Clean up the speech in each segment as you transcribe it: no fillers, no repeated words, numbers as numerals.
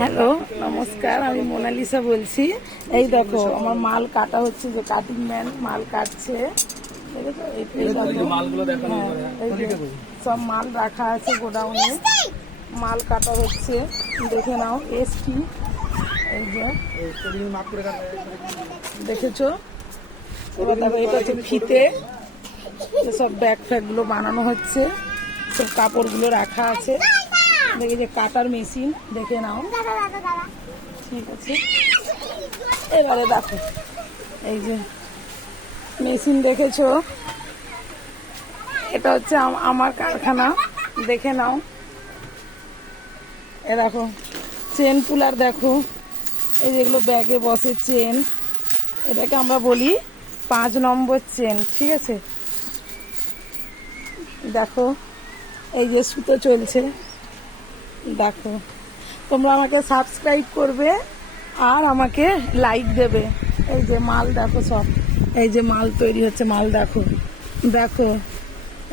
Hello, নমস্কার। আমি Mona Lisa বলছি। এই দেখো আমার মাল কাটা হচ্ছে, যে কাটিং ম্যান মাল কাটছে। দেখেছো? এই দেখো, এই যে সব মাল রাখা আছে গোডাউনে, মাল কাটা হচ্ছে। দেখে নাও এসটি। এই যে দেখেছো? এবার দেখো, এটা হচ্ছে ফিতে, সব ব্যাগ ফ্যাগগুলো বানানো হচ্ছে, সব কাপড়গুলো রাখা আছে। দেখে যে কাটার মেশিন, দেখে নাও। ঠিক আছে, এবারে দেখো এই যে মেশিন দেখেছো, এটা হচ্ছে আমার কারখানা, দেখে নাও। এ দেখো চেন পুলার, দেখো এই যেগুলো ব্যাগে বসে চেন, এটাকে আমরা বলি 5 নম্বর চেন। ঠিক আছে, দেখো এই যে সুতো চলছে। দেখো, তোমরা আমাকে সাবস্ক্রাইব করবে আর আমাকে লাইক দেবে। এই যে মাল দেখো, সব এই যে মাল তৈরি হচ্ছে, মাল দেখো। দেখো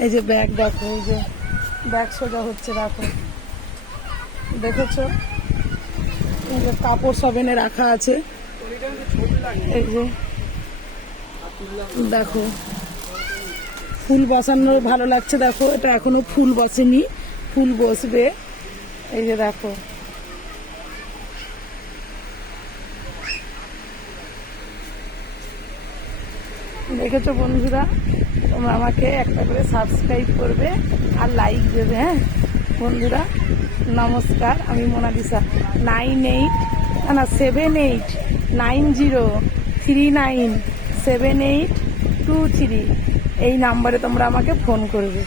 এই যে ব্যাগ, দেখো এই যে ব্যাগ সোজা হচ্ছে, দেখো দেখেছো? এই যে কাপড় সব এনে রাখা আছে, এই যে দেখো ফুল বসানো ভালো লাগছে। দেখো এটা এখনো ফুল বসেনি, ফুল বসবে। এই যে দেখো, দেখেছো বন্ধুরা? তোমরা আমাকে একটা করে সাবস্ক্রাইব করবে আর লাইক দেবে। হ্যাঁ বন্ধুরা, নমস্কার। আমি মোনালিসা। 7890393973 এই নাম্বারে তোমরা আমাকে ফোন করবে।